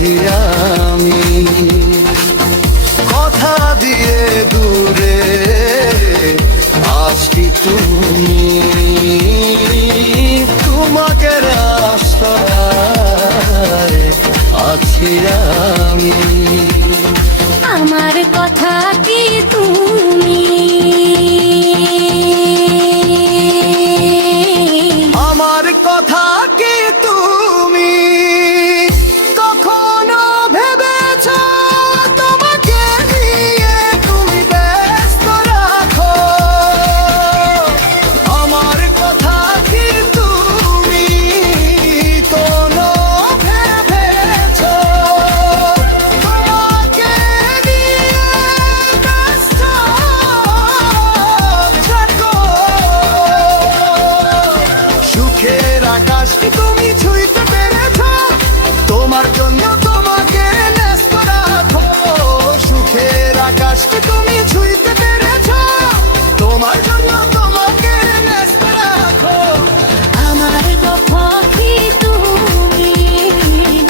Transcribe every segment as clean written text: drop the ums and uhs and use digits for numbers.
আছি আমি। কথা দিয়ে দূরে আজকে তুমি, তোমাকে রাস্তায় আছি আমি। আমার কথা কি তুমি, আমার কথা কি তুমি কখনো ভেবেছ? তোমাকে নিয়ে তুমি ব্যস্ত রাখো। আমার কথা কি তুমি কোনো ভেবেছ? তোমাকে নিয়ে ব্যস্ত থাকো। সুখের আকাশ কি তুমি ছুঁইতে পেরেছ? তোমার জন্য তোমাকে ন্যস্ত রাখো। সুখের আকাশ কি তুমি ছুঁইতে পেরেছ? তোমার জন্য তোমাকে ন্যস্ত রাখো। আমার কথা কি তুমি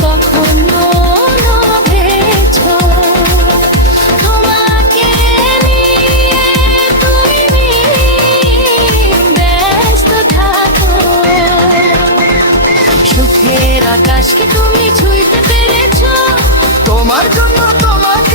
কখনো ভেবেছ? তোমাকে নিয়ে তুমি ব্যস্ত থাকো। সুখের আকাশ কি তুমি ছুঁইতে পেরেছ? তোমার জন্য তোমাকে